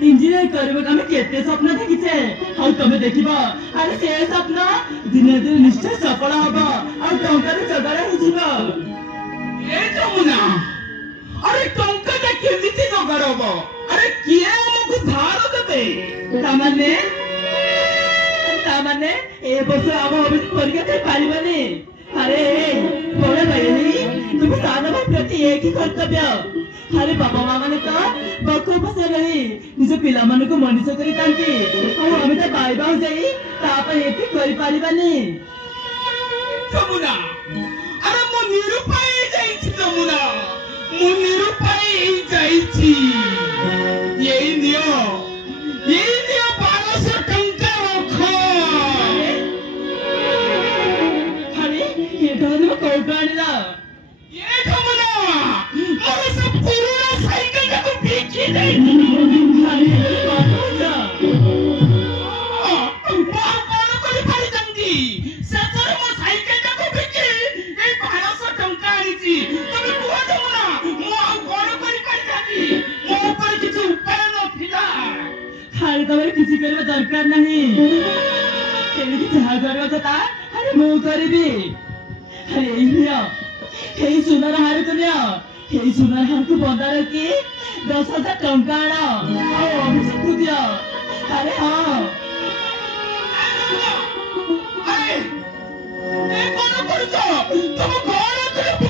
engineer करबो आमे केते स्वप्न देखिछे और तमे देखिबो अरे से स्वप्न दिने दिने निश्चय सफल हबो और टंका रे जगड़ा हो जिवो ए जमुना अरे टंका ता केमिति जगड़ हबो अरे किए हमकु धार देबे तामाने ए वर्ष अब अभिजित परीक्षा दे पारिबनी अरे बड़ा भाई तुम साना भाई प्रति एक ही कर्तव्य अरे बाबा माँ माने तो बको फसे रही निज पिला माने को मनीष करी तांती और हमें तो बाई बाऊ जाई तापर एति करी पारिबानी जमुना अरे मो निरुपाय जाईछि जमुना मो निरुपाय जाईछि यही नियो 1200 टंका रखो अरे ये धन कोटाणीला ये जमुना मोर सब पुराना साइकिल को बेची दे अरे बात हो किसी करवा दरकार नहीं केमिति जहा करवा जता अरे मु करबी अरे इनिया हे सुनार हार कन्या हे सुनार हार को बंदार की 10,000 टंका आना आओ अभिषेक को दिया अरे हां अरे ए कोन करछो तुम कोन करे